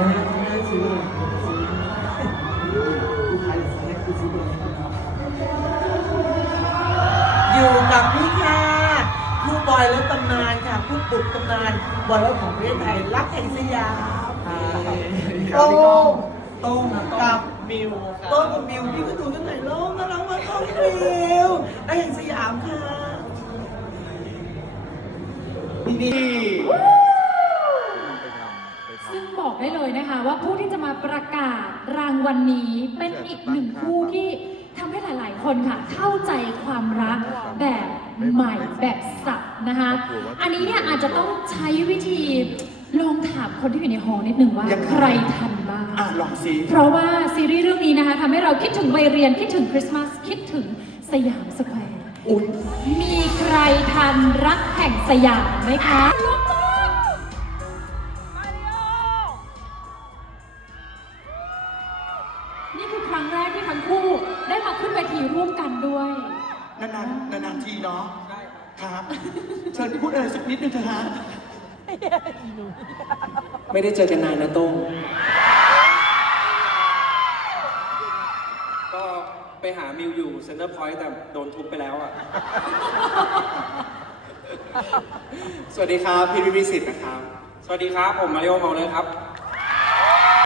นะฮะไม่ได้ซื้อเลยซื้อลูกค้าอยากซื้อให้คือซื้อเลยอยู่กับนี่ค่ะครูบอยและตำนานค่ะผู้ปลุกตำนานบอยและของประเทศไทยรักแห่งสยามโต้งโต้งกับมิวโต้งกับมิวพี่ก็ดูตั้งแต่โลกน่ารักมากโต้งกับมิวรักแห่งสยามค่ะนี่นี่ซึ่ง บอกได้เลยนะคะ ว่าผู้ที่จะมาประกาศรางวัลนี้เป็นอีกหนึ่งคู่ที่ทำให้หลาย ๆ คนค่ะ เข้าใจความรักแบบใหม่แบบสับนะคะ อันนี้เนี่ยอาจจะต้องใช้วิธีลองถามคนที่อยู่ในหอนิดหนึ่งว่ายังไง ใครทันบ้าง อะลองสิเพราะว่าซีรีส์เรื่องนี้นะคะทำให้เราคิดถึงวัยเรียนคิดถึงคริสต์มาสคิดถึงสยามสแควร์ อุ้ยมีใครทันรักแห่งสยามไหมคะลุ นี่คือครั้งแรกที่ทั้งคู่ได้มาขึ้นเวทีร่วมกันด้วย นานๆนานๆทีเนาะครับเชิญพูดอะไรสักนิดนึงเถอะฮะไม่ได้เจอกันนานนะโต้งก็ไปหามิวอยู่เซ็นเตอร์พอยต์แต่โดนทุบไปแล้วอะ สวัสดีครับ พี่วิวิสิตนะครับ สวัสดีครับ ผมมาริโอเมาเลยครับ